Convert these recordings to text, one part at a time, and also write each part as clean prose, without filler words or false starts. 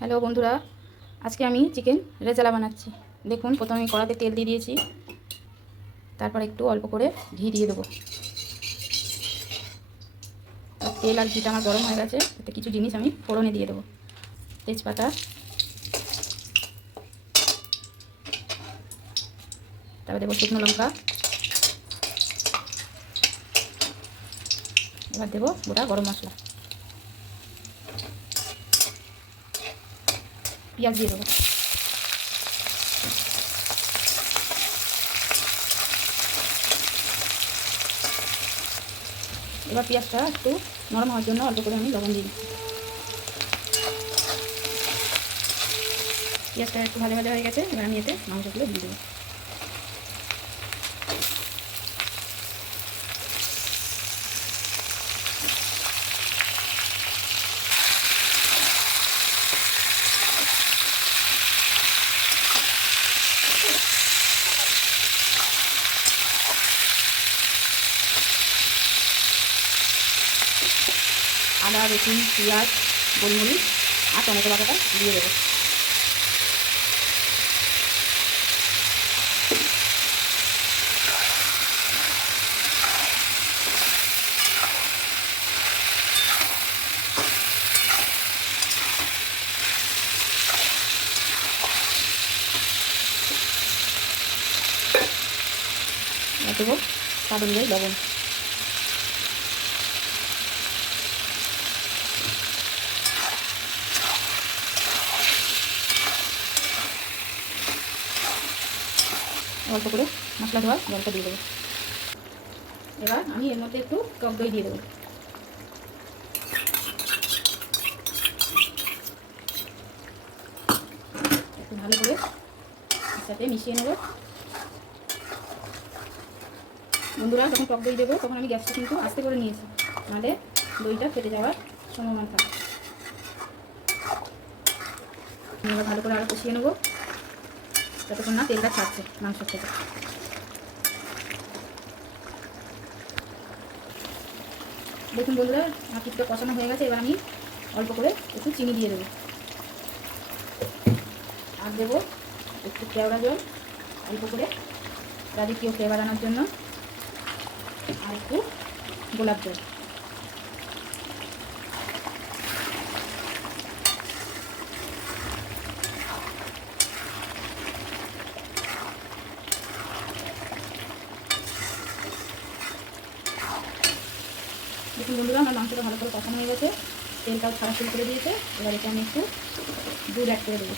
Hello বন্ধুরা, আজকে আমি চিকেন রেজালা বানাচ্ছি। দেখুন, প্রথমে আমি কড়াতে তেল দিয়ে দিয়েছি, তারপর একটু অল্প করে ঘি দিয়ে দেবো। তেল আর ঘিটা আমার গরম হয়ে গেছে, এতে কিছু জিনিস আমি ফোড়নে দিয়ে দেবো। তেজপাতা, তারপর দেবো শুকনো লঙ্কা, এবার দেবো গোটা গরম মশলা, পেঁয়াজ দিয়ে দেবো। এবার পেঁয়াজটা একটু নরম হওয়ার জন্য অল্প করে আমি লবণ দিয়ে দিচ্ছি। পেঁয়াজটা একটু ভালো ভালো হয়ে গেছে, এবার আমি এতে মাংসগুলো দিয়ে দেবো। আদা, রসুন, পেঁয়াজ, গোলমরিচ আর টমেটো বাটাটা দিয়ে দেবো। দেবো স্বাদ অনুযায়ী লবণ। অল্প করে মশলা ধোয়া জলটা দিয়ে দেবো। এবার আমি এর মধ্যে একটু টক দই দিয়ে দেবো। একটু ভালো করে সাথে মিশিয়ে নেব। বন্ধুরা, যখন টক দই দেবো তখন আমি গ্যাসটা কিন্তু আস্তে করে নিয়েছি, নাহলে দইটা ফেটে যাওয়ার সম্ভাবনা থাকে। এবার ভালো করে আরও কষিয়ে নেবো যতক্ষণ না তেলটা ছাড়ছে মাংসের থেকে। দেখুন বন্ধুরা, আমার কিছুটা কষানো হয়ে গেছে। এবার আমি অল্প করে একটু চিনি দিয়ে দেবো, আর দেবো একটু কেওড়া জল অল্প করে রাজকীয় ফ্লেভার আনার জন্য, আর একটু গোলাপ জল। দেখুন বন্ধুরা, আমার মাংসটা ভালো করে কষানো হয়ে গেছে, তেলটাও ছাড়া শুরু করে দিয়েছে। এবার এটা আমি একটু দুধ অ্যাড করে দেবো।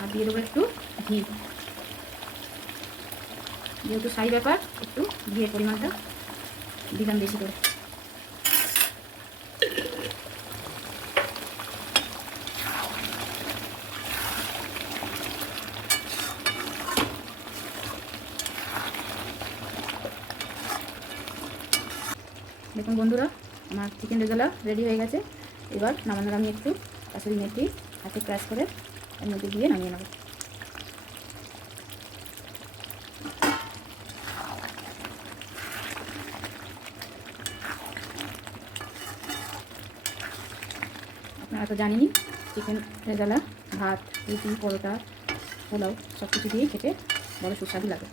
আর দিয়ে দেবো একটু ঘি, যেহেতু সাই ব্যাপার একটু ঘিয়ের পরিমাণটা দিলাম বেশি করে। দেখুন বন্ধুরা, আমার চিকেন রেজালা রেডি হয়ে গেছে। এবার নামানোর আমি একটু কাসুরি মেথি হাতে ক্রাশ করে এর মধ্যে দিয়ে নামিয়ে নেব। আপনারা তো জানেনই, চিকেন রেজালা ভাত, রুটি, পরোটা, পোলাও সব কিছু দিয়ে খেতে বড় সুস্বাদু লাগে।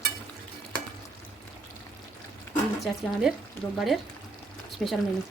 এই হচ্ছে আজকে আমাদের রোববারের স্পেশাল মেনু।